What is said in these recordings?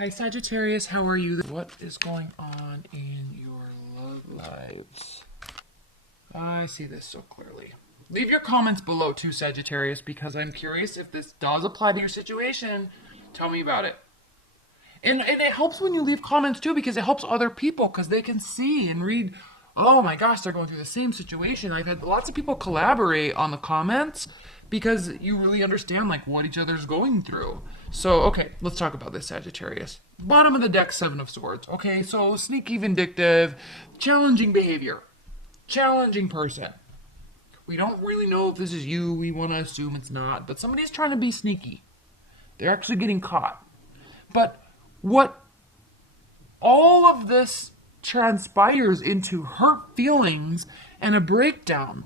Hi Sagittarius, how are you? What is going on in your love lives? I see this so clearly. Leave your comments below too, Sagittarius, because I'm curious if this does apply to your situation. Tell me about it. And it helps when you leave comments too, because it helps other people, because they can see and read, oh my gosh, they're going through the same situation. I've had lots of people collaborate on the comments because you really understand like what each other's going through. So, okay, let's talk about this, Sagittarius. Bottom of the deck, Seven of Swords. Okay, so sneaky, vindictive, challenging behavior, challenging person. We don't really know if this is you. We want to assume it's not, but somebody's trying to be sneaky. They're actually getting caught. But what all of this transpires into hurt feelings and a breakdown.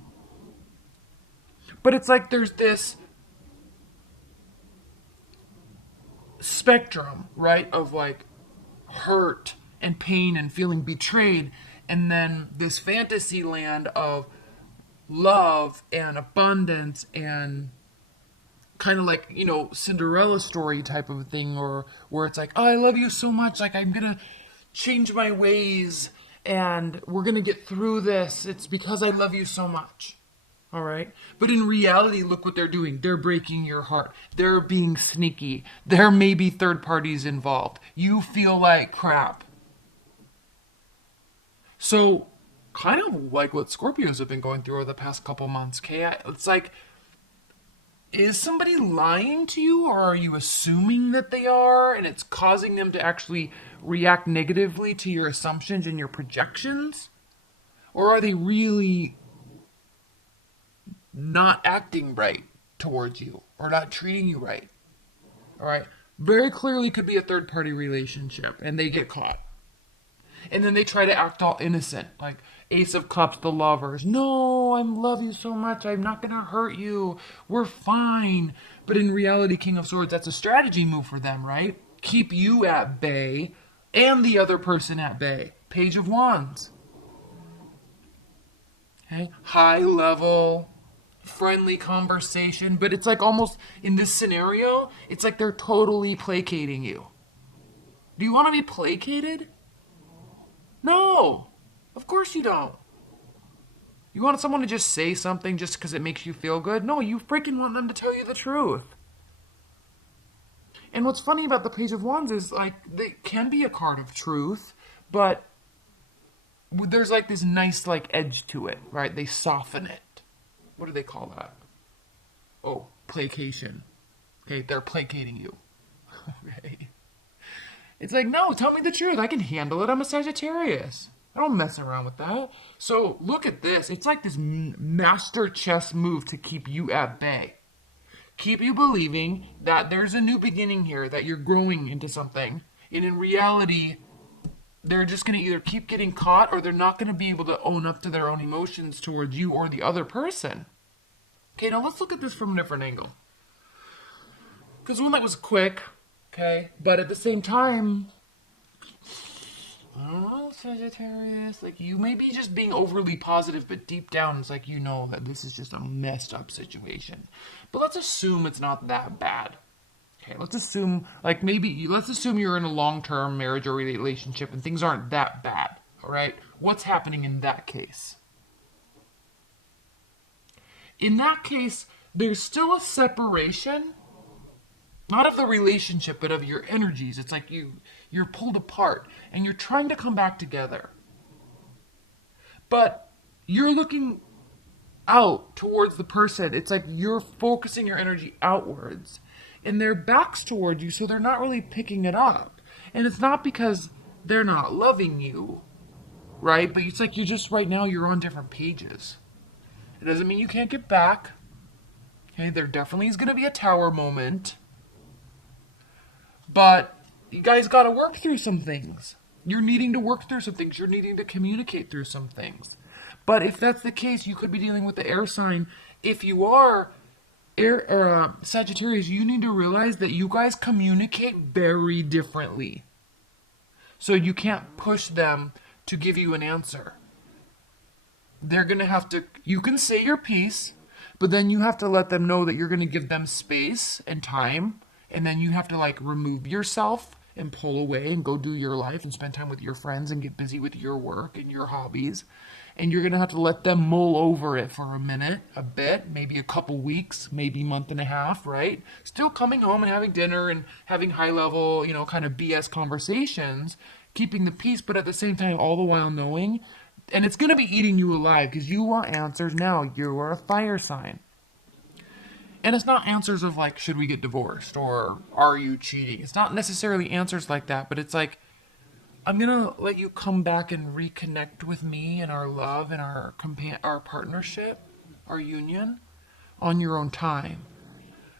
But it's like there's this spectrum, right, of like hurt and pain and feeling betrayed, and then this fantasy land of love and abundance and kind of like, you know, Cinderella story type of thing, or where it's like, oh, I love you so much, like I'm gonna change my ways and we're gonna get through this. It's because I love you so much. All right. But in reality, look what they're doing. They're breaking your heart. They're being sneaky. There may be third parties involved. You feel like crap. So kind of like what Scorpios have been going through over the past couple months. Okay. It's like, is somebody lying to you, or are you assuming that they are and it's causing them to actually react negatively to your assumptions and your projections? Or are they really not acting right towards you or not treating you right? All right. Very clearly could be a third party relationship and they get caught. And then they try to act all innocent, like Ace of Cups, the lovers. No, I love you so much. I'm not going to hurt you. We're fine. But in reality, King of Swords, that's a strategy move for them, right? Keep you at bay and the other person at bay. Page of Wands. Okay. High level, friendly conversation. But it's like almost in this scenario, it's like they're totally placating you. Do you want to be placated? No, of course you don't. You want someone to just say something just because it makes you feel good? No, you freaking want them to tell you the truth. And what's funny about the Page of Wands is, like, they can be a card of truth, but there's, like, this nice, like, edge to it, right? They soften it. What do they call that? Oh, placation. Okay, they're placating you. Okay. It's like, no, tell me the truth. I can handle it. I'm a Sagittarius. I don't mess around with that. So look at this. It's like this master chess move to keep you at bay. Keep you believing that there's a new beginning here, that you're growing into something. And in reality, they're just going to either keep getting caught or they're not going to be able to own up to their own emotions towards you or the other person. Okay, now let's look at this from a different angle. Because one that was quick. Okay, but at the same time, I don't know, Sagittarius, like you may be just being overly positive, but deep down it's like you know that this is just a messed up situation. But let's assume it's not that bad. Okay, let's assume, like let's assume you're in a long-term marriage or relationship and things aren't that bad, all right? What's happening in that case? In that case, there's still a separation. Not of the relationship, but of your energies. It's like you're pulled apart and you're trying to come back together. But you're looking out towards the person. It's like you're focusing your energy outwards. And their back's towards you, so they're not really picking it up. And it's not because they're not loving you, right? But it's like you just, right now, you're on different pages. It doesn't mean you can't get back. Okay, there definitely is going to be a tower moment. But you guys got to work through some things. You're needing to work through some things. You're needing to communicate through some things. But if that's the case, you could be dealing with the air sign. If you are Sagittarius, you need to realize that you guys communicate very differently. So you can't push them to give you an answer. They're going to have to, you can say your piece, but then you have to let them know that you're going to give them space and time. And then you have to like remove yourself and pull away and go do your life and spend time with your friends and get busy with your work and your hobbies. And you're going to have to let them mull over it for a minute, a bit, maybe a couple weeks, maybe a month and a half, right? Still coming home and having dinner and having high level, kind of BS conversations, keeping the peace, but at the same time, all the while knowing, and it's going to be eating you alive because you want answers now. You are a fire sign. And it's not answers of like, should we get divorced or are you cheating? It's not necessarily answers like that, but it's like, I'm going to let you come back and reconnect with me and our love and our partnership, our union on your own time.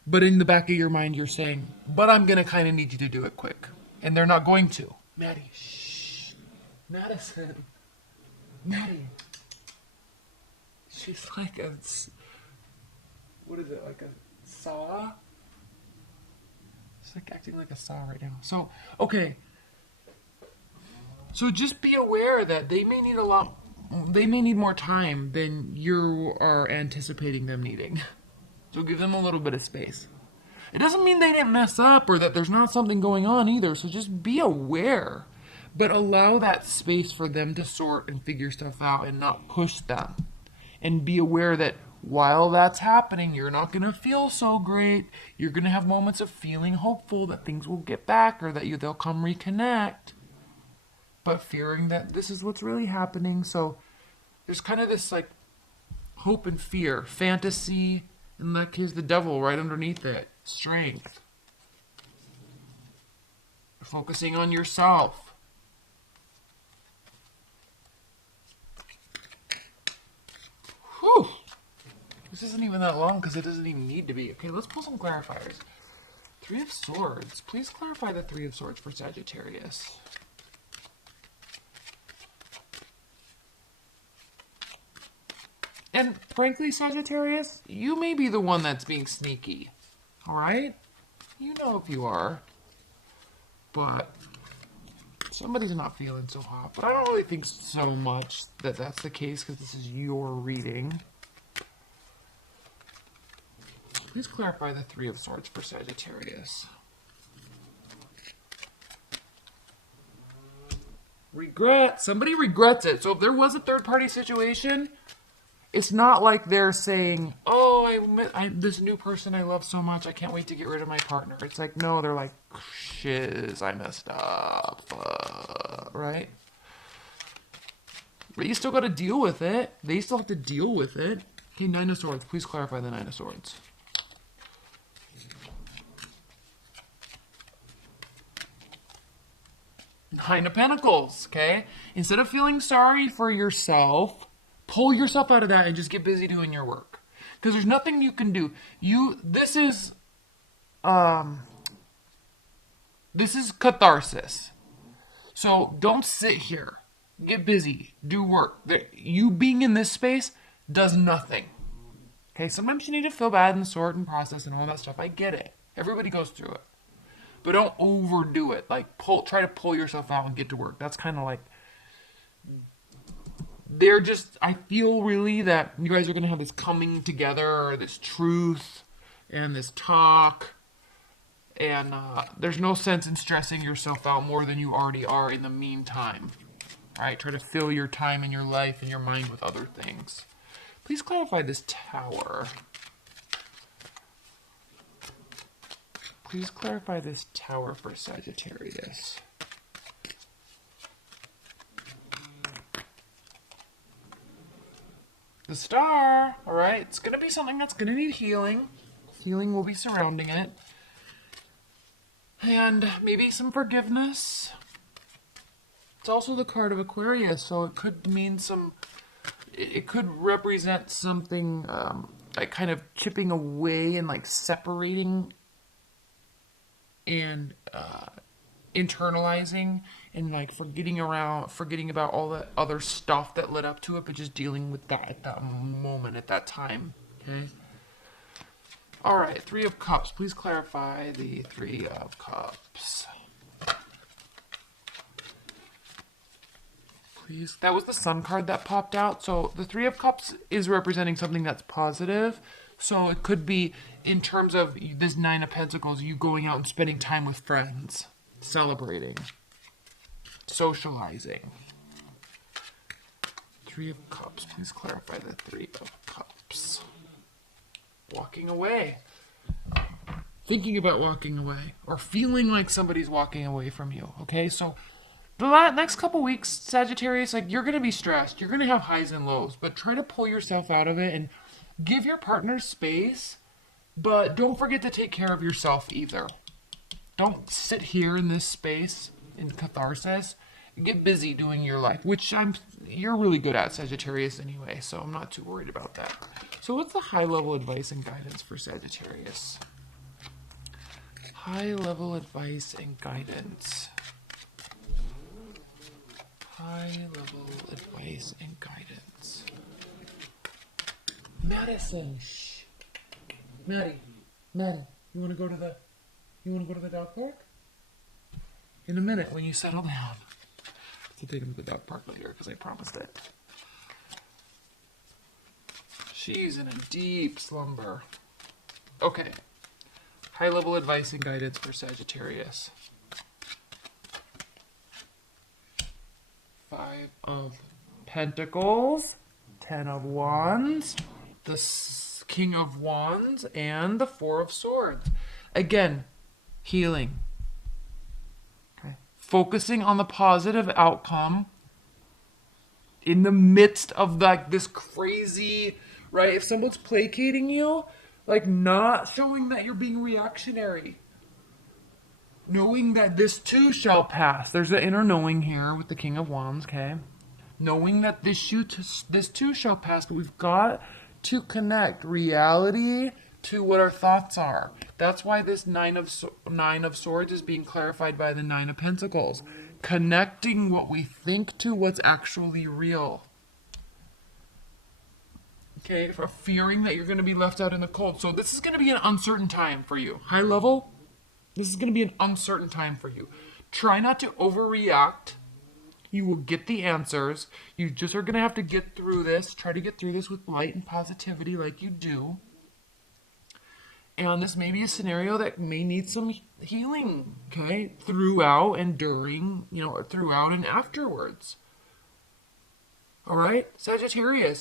But in the back of your mind, you're saying, but I'm going to kind of need you to do it quick. And they're not going to. Maddie, shh. Madison. Maddie. She's like a... What is it, like a saw? It's like acting like a saw right now. So, okay. So just be aware that they may need more time than you are anticipating them needing. So give them a little bit of space. It doesn't mean they didn't mess up or that there's not something going on either. So just be aware, but allow that space for them to sort and figure stuff out and not push them. And be aware that while that's happening, you're not going to feel so great. You're going to have moments of feeling hopeful that things will get back or that they'll come reconnect. But fearing that this is what's really happening. So there's kind of this like hope and fear, fantasy, and like here's the devil right underneath it. Strength. Focusing on yourself. Whew. This isn't even that long because it doesn't even need to be. Okay, let's pull some clarifiers. Three of Swords. Please clarify the Three of Swords for Sagittarius. And frankly, Sagittarius, you may be the one that's being sneaky. Alright? You know if you are. But somebody's not feeling so hot. But I don't really think so much that that's the case because this is your reading. Please clarify the Three of Swords for Sagittarius. Regret. Somebody regrets it. So if there was a third-party situation, it's not like they're saying, oh, this new person I love so much, I can't wait to get rid of my partner. It's like, no, they're like, shiz, I messed up, right? But you still got to deal with it. They still have to deal with it. Okay, Nine of Swords. Please clarify the Nine of Swords. Nine of Pentacles, okay? Instead of feeling sorry for yourself, pull yourself out of that and just get busy doing your work. Because there's nothing you can do. This is catharsis. So don't sit here. Get busy. Do work. You being in this space does nothing. Okay, sometimes you need to feel bad and sort and process and all that stuff. I get it. Everybody goes through it. But don't overdo it. Like, try to pull yourself out and get to work. That's kind of like... I feel really that you guys are going to have this coming together, this truth, and this talk. And there's no sense in stressing yourself out more than you already are in the meantime. All right? Try to fill your time and your life and your mind with other things. Please clarify this Tower. Please clarify this Tower for Sagittarius. The Star, all right? It's going to be something that's going to need healing. Healing will be surrounding it. And maybe some forgiveness. It's also the card of Aquarius, so it could mean it could represent something like kind of chipping away and like separating and internalizing and like forgetting about all the other stuff that led up to it, but just dealing with that at that moment, at that time. Okay. All right, Three of Cups. Please clarify the Three of Cups. Please. That was the Sun card that popped out. So the Three of Cups is representing something that's positive. So it could be in terms of this Nine of Pentacles, you going out and spending time with friends. celebrating, socializing. Three of Cups. Please clarify the Three of Cups. Walking away. Thinking about walking away. Or feeling like somebody's walking away from you. Okay, so the next couple weeks, Sagittarius, like, you're going to be stressed. You're going to have highs and lows. But try to pull yourself out of it and give your partner space. But don't forget to take care of yourself either. Don't sit here in this space in catharsis. Get busy doing your life, which you're really good at, Sagittarius, anyway, so I'm not too worried about that. So what's the high-level advice and guidance for Sagittarius? High-level advice and guidance. High-level advice and guidance. Madison, shh. Maddie, you want to go to the dog park? In a minute, when you settle down. We'll take him to the dog park later because I promised it. She's in a deep slumber. Okay. High-level advice and guidance for Sagittarius. 5 of Pentacles, 10 of Wands, the King of Wands, and the 4 of Swords. Again, healing. Focusing on the positive outcome in the midst of like this crazy, right? If someone's placating you, like not showing that you're being reactionary. Knowing that this too shall pass. There's an inner knowing here with the King of Wands, okay? Knowing that this too shall pass, but we've got to connect reality to what our thoughts are. That's why this Nine of Swords is being clarified by the 9 of Pentacles. Connecting what we think to what's actually real. Okay, for fearing that you're going to be left out in the cold. So this is going to be an uncertain time for you. High level, this is going to be an uncertain time for you. Try not to overreact. You will get the answers. You just are going to have to get through this. Try to get through this with light and positivity like you do. And this may be a scenario that may need some healing, okay? Throughout and during, throughout and afterwards. All right, Sagittarius,